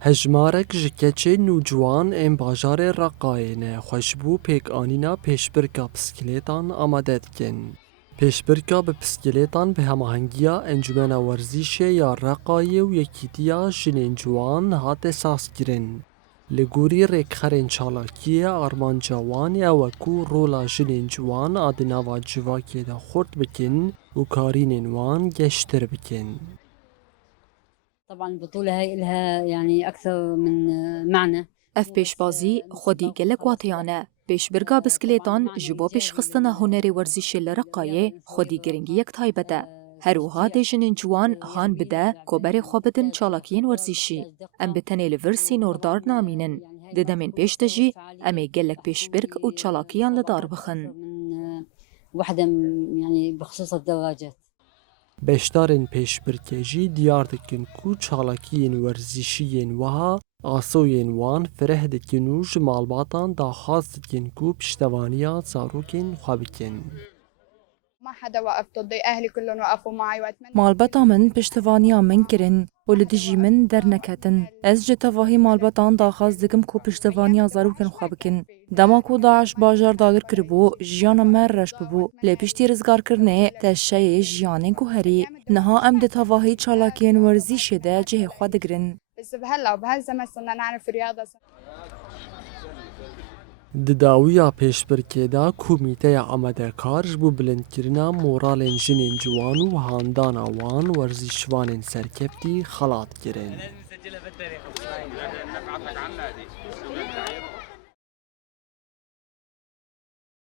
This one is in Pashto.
هجمارek ji keçê nûciwan ên bajarê Reqayê xweşbû pêkanîna pêşbirka bisikilêtan amade dikin. Pêşbirka bi bisikilêtan bi hemahengiya Encumena Werzîşê ya Reqayê û Yekîtiya Jinên Ciwan hate sazkirin. Li gorî rêkxerên çalakiyê armanca wan ye wekû rola jinên ciwan a di nava civakê de xurt bikin û karînên wan geştir bikin. طبعا البطولة هاي إلها يعني أكثر من معنى. اف پیشبازی خودی گلک واتیانه پیشبرگا بسکلیتان جبو پیشخستنا هنری ورزشی لرقایه خودی گرنگی یک تایبته. هروها دیجنین جوان هان بده کوبر خوابدن چالاکین ورزشی. ام بتنی لورسی نوردار نامینن. ددمین پیشتجی امی گلک پیشبرگ و چالاکیان لدار بخن. واحدة يعني بخصوص الدراجات. Beşdarên pêşbirkê jî diyar dikin ku çalakiyên werzîşiyên wiha asoyên wan fireh dikin û ji malbatan daxwaz dikin ku piştevaniya zarokên xwe bikin. ما حدا وقف ضدي، أهلي كلهم وقفوا معي وأتمنى مالبتا من پشتوانیا من کرن و لدیجی من در نکتن. از جه تواهی مالبتان داخواز دکم کو پشتوانیا زاروکن خواه بکن. دما کو داعش باجار داگر کربو جیانا مر رش ببو لپشتی رزگار کرنه تشه جیانین کو هری نها ام ده تواهی چالاکین ورزی شده جه خواه دگرن. بس بهلا وبهالزمن صرنا نعرف رياضة. Di dawiya pêşbirkê de komîteya amedekar ji bo bilindkirina moralên jinên ciwan û handana wan werzîşvanên serkeftî xelat kirin.